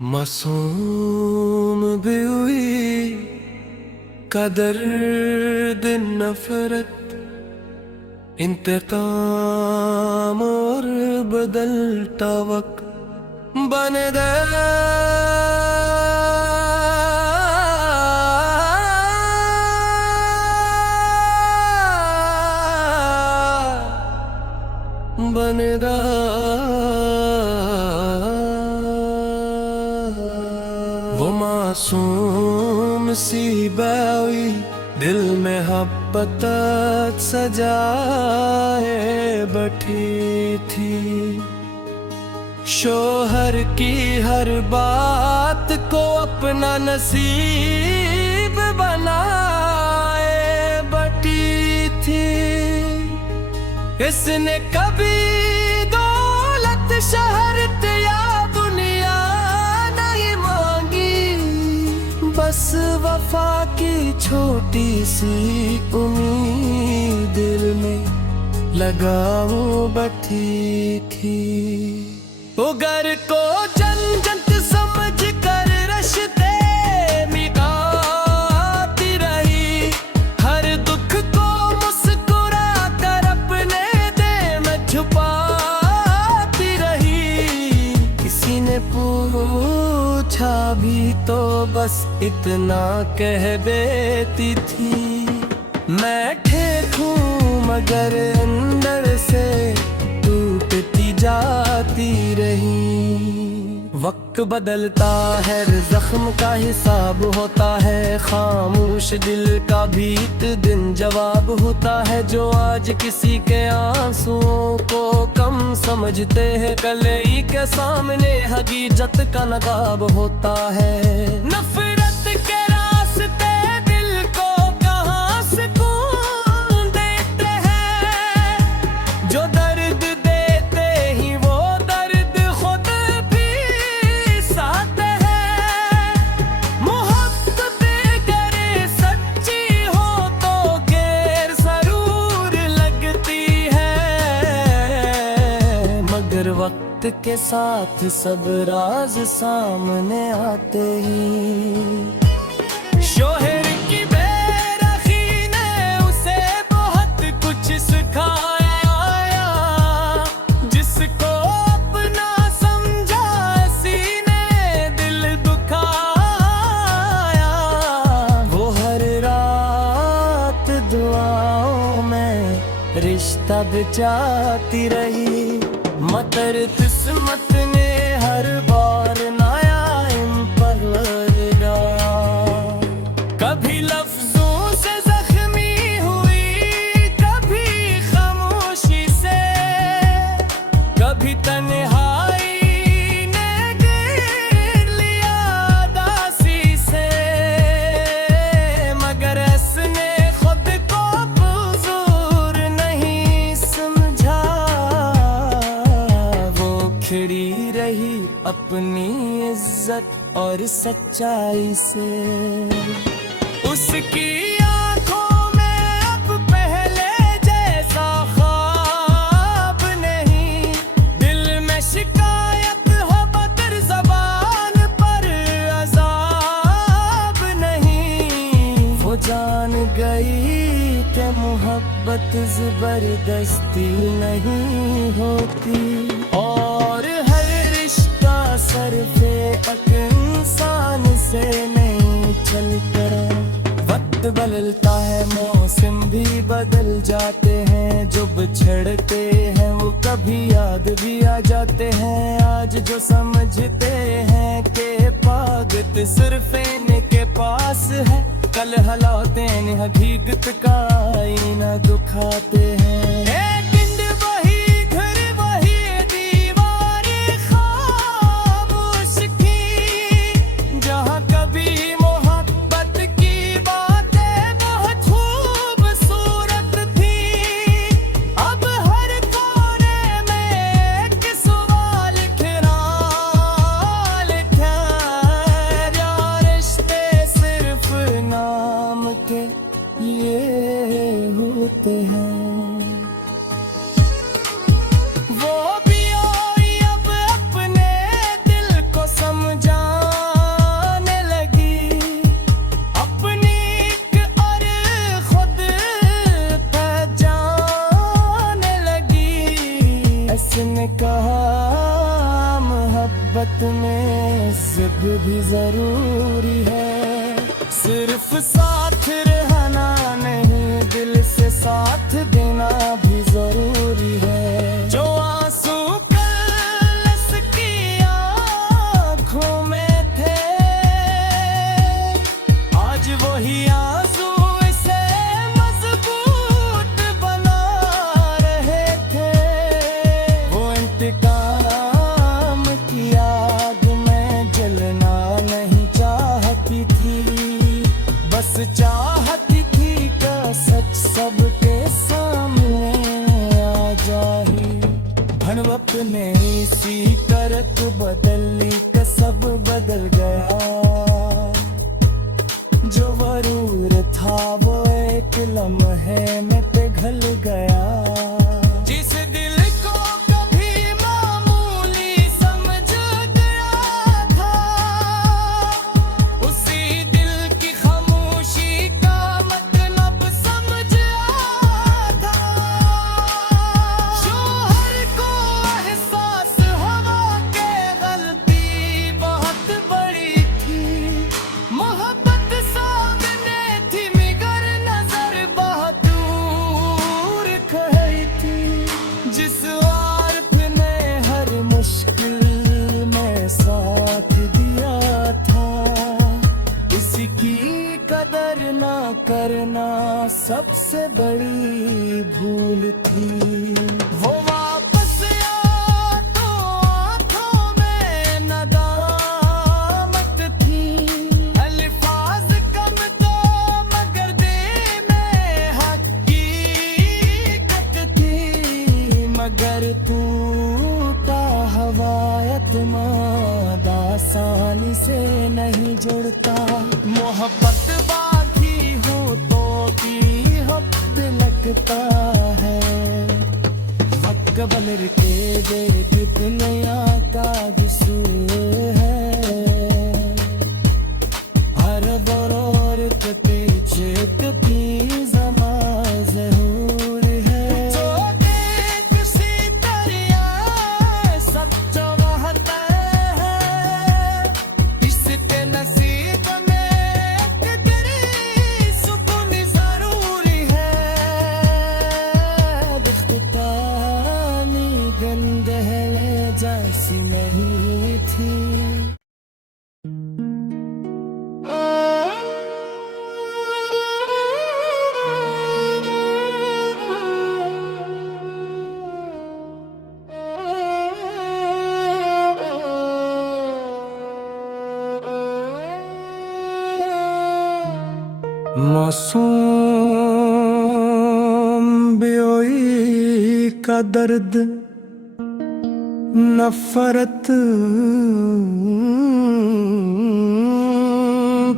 मासूम भी हुई कदर दिन नफरत इंतकाम और बदलता वक्त बन गया बन वो मासूम सी बावी दिल में मोहब्बत सजाए बैठी थी। शोहर की हर बात को अपना नसीब बनाए बैठी थी। इसने कभी दौलत शहरत या दुनिया नहीं मांगी, बस वफा की छोटी सी उम्मीद दिल में लगाओ बैठी थी। वो घर को जन जन समझ कर रश्ते मिटाती रही, हर दुख को मुस्कुरा कर अपने दिल में छुपाती रही। किसी ने पूछा भी तो बस इतना कह देती थी, मैं ठीक हूँ मगर अंदर से टूटती जाती रही। वक्त बदलता है, जख्म का हिसाब होता है, खामोश दिल का बीत दिन जवाब होता है। जो आज किसी के आंसुओं को कम समझते हैं, कल ही के सामने हकीकत का नकाब होता है। नफरत के रास्ते दिल को कहाँ सुकून देते हैं, जो दर्द देते ही वो दर्द खुद भी साथ है। मोहब्बत करे सच्ची हो तो गैर जरूर लगती है, मगर वक्त के साथ सब राज सामने आते ही। शोहर की बेरखी ने उसे बहुत कुछ सिखाया, जिसको अपना समझा सीने दिल दुखाया। वो हर रात दुआओं में रिश्ता बचाती रही, मगर किस्मत ने हर बार नाया इन पर लगा। कभी लफ्जों से जख्मी हुई, कभी खामोशी से, कभी तन्हाई ने घेर लिया दासी से। मगर इसने खुद को बुजुर्ग नहीं समझा, खड़ी रही अपनी इज्जत और सच्चाई से। उसकी आंखों में अब पहले जैसा ख्वाब नहीं, दिल में शिकायत हो मगर ज़बान पर अज़ाब नहीं। वो जान गई कि मोहब्बत ज़बरदस्ती नहीं होती, और हर रिश्ता सरफे एक इंसान से नहीं चलता। वक्त बदलता है, मौसम भी बदल जाते हैं, जो बिछड़ते हैं वो कभी याद भी आ जाते हैं। आज जो समझते हैं कि पागत सिर्फ इनके पास है, कल हालात हकीकत का आईना दुखाते हैं। ये होते हैं। मोहब्बत में जिद भी जरूरी है। सिर्फ साथ रहना नहीं, दिल से साथ देना भी जरूरी है। जो आंसू कल इसकी आँखों में थे, आज वही आंसू इसे मजबूत बना रहे थे। वो इंतकाम की आग में जलना नहीं चाहती थी, बस चाहती थी का सच सबके सामने आ जाए। भनवप ने सी करत बदली का सब बदल गया। जो वरूर था वो एक लम्हे में पिघल गया। जिस दिल को कभी मामूली समझ गया था, उसी दिल की खामोशी का मतलब समझ आया था। शोहर को एहसास हवा के गलती बहुत बड़ी थी। मोहब्बत सामने थी मगर नजर बहुत दूर खड़ी थी। जिस आरिफ ने हर मुश्किल में साथ दिया था, इसकी कदर ना करना सबसे बड़ी भूल थी। वो वापस आया तो आंखों में नदामत थी। अल्फाज कम तो मगर दिल में हकीकत थी। मगर टूटा हवायत माद आसानी से नहीं जुड़ता। मोहब्बत बाकी हो तो भी वक्त लगता है। वक्त बलर के दे कितने काबिसू है। हर दौर के पीछे कभी ज़मा ज़हूर है। जो देख सी दरिया सच्चा रहता है, इसके नसीब में एक तेरी सुकून जरूरी है। दिखतानी गंद है जैसी नहीं थी। मासूम बेओई का दर्द, नफरत,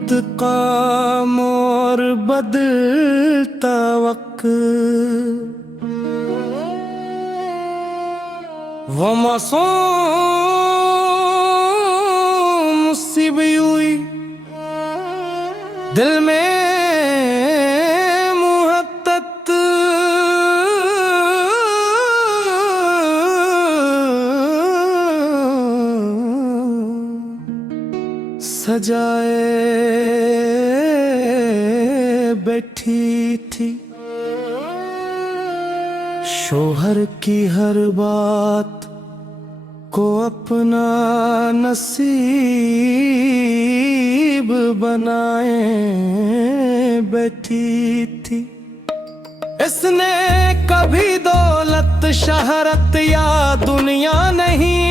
इंतकाम और बदलता वक्त। वो मासूम सी बेओई दिल में मुहब्बत सजाए बैठी थी। शोहर की हर बात को अपना नसीब बनाए बैठी थी। इसने कभी दौलत शहरत या दुनिया नहीं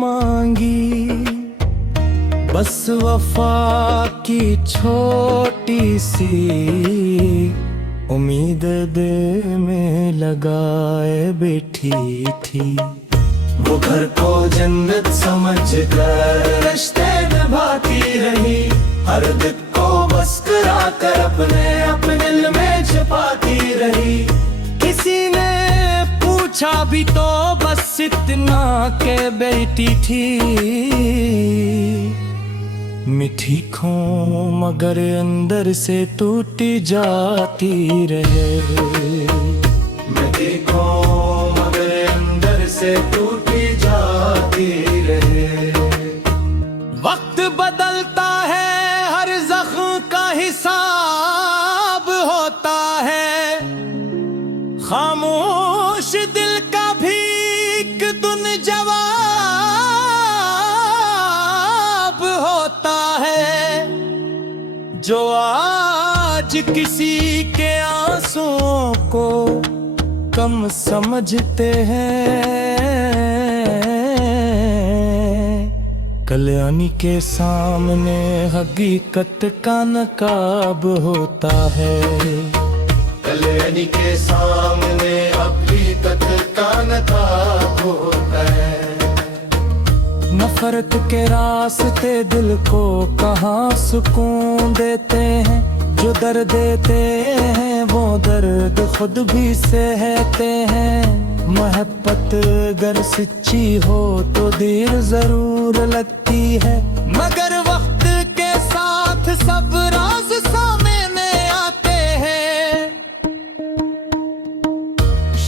मांगी, बस वफा की छोटी सी उम्मीद दिल में लगाए बैठी थी। वो घर को जन्नत समझ कर रिश्ते निभाती रही। हर दिल को बस करा कर अपने दिल में छुपाती रही। किसी ने पूछा भी तो बस इतना के बेटी थी। मीठी खो मगर अंदर से टूटी जाती रहे। मैं देखो मगर से टूटी जाती रहे। वक्त बदलता है, हर जख्म का हिसाब होता है, खामोश दिल का भी एक दिन जवाब होता है। जो आज किसी के आंसुओं को कम समझते हैं, कल्याणी के सामने हकीकत का नकाब होता है। कल्याणी के सामने हकीकत का नकाब होता है। नफरत के रास्ते दिल को कहाँ सुकून देते हैं, जो दर्द देते हैं वो दर्द खुद भी सहते हैं। मोहब्बत अगर सच्ची हो तो देर जरूर लगती है, मगर वक्त के साथ सब राज सामने आते हैं।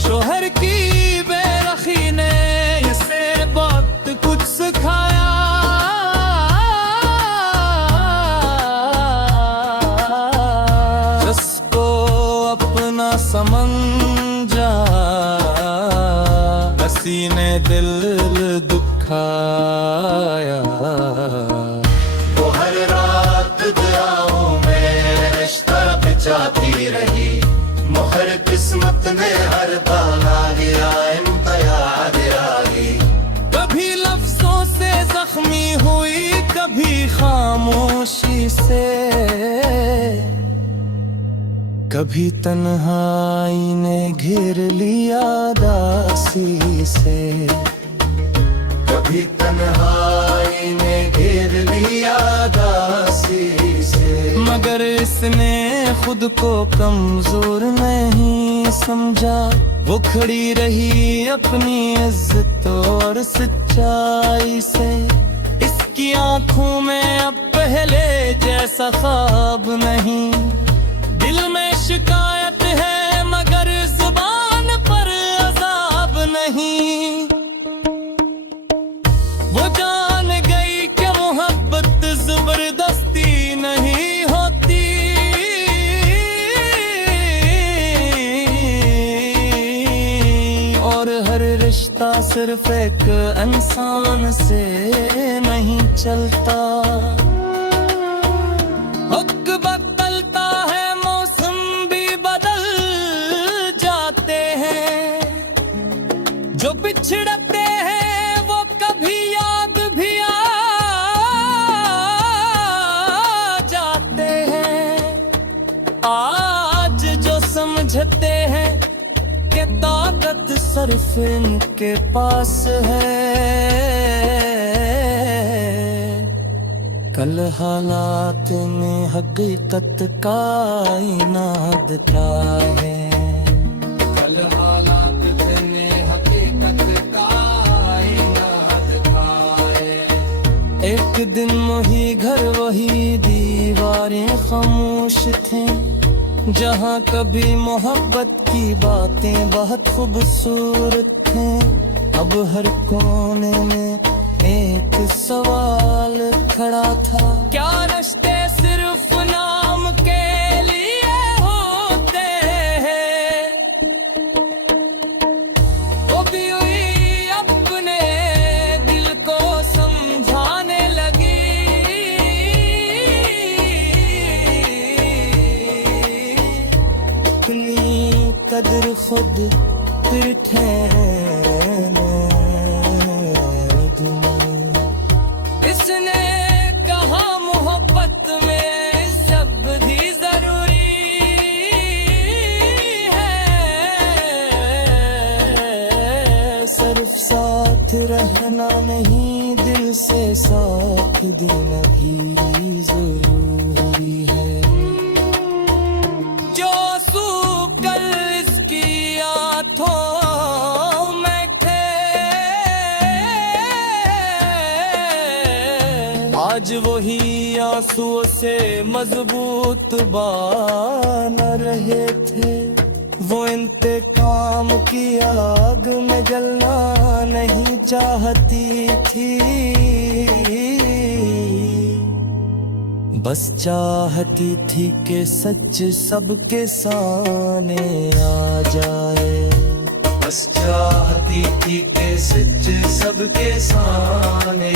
शोहर की बेरखी ने इसे बहुत कुछ सिखाया, जिसको अपना समझा हंसी ने दिल दुखाया। वो हर रात दुआओं में रिश्ता बिछाती रही, मोहर किस्मत ने हर बाला दिया इम्तियाज आई। कभी लफ्जों से जख्मी हुई, कभी खामोशी से, कभी तन्हाई ने घेर लिया दासी से। कभी तन्हाई ने घेर लिया दासी से, मगर इसने खुद को कमजोर नहीं समझा। वो खड़ी रही अपनी इज्जत और सच्चाई से। इसकी आंखों में अब पहले जैसा ख्वाब नहीं, दिल में शिकायत है मगर जुबान पर अज़ाब नहीं। वो जान गई कि मोहब्बत जबरदस्ती नहीं होती, और हर रिश्ता सिर्फ एक इंसान से नहीं चलता। वक्त बदलता है, मौसम भी बदल जाते हैं, जो बिछड़ते हैं वो कभी याद भी आ जाते हैं। आज जो समझते हैं कि ताकत सिर्फ इनके पास है, कल हालात में हकीकत का आईना दिखाए। कल हालात में हकीकत का आईना दिखाए। एक दिन वही घर वही दीवारें खामोश थे, जहाँ कभी मोहब्बत की बातें बहुत खूबसूरत थे। अब हर कोने में एक सवाल खड़ा था, क्या रिश्ते सिर्फ नाम के लिए होते हैं? वो भी हुई अपने दिल को समझाने लगी, अपनी कदर खुद फिर ठहरने। इसने कहा मोहब्बत में शब्द भी जरूरी है, सिर्फ साथ रहना नहीं, दिल से साथ देना भी जरूरी है। जो सूकल इसकी आंखों में थे, आज वही आंसुओं से मजबूत बन रहे थे। वो इंतकाम की आग में जलना नहीं चाहती थी, बस चाहती थी कि सच सबके सामने आ जाए। बस चाहती थी कि सच सबके सामने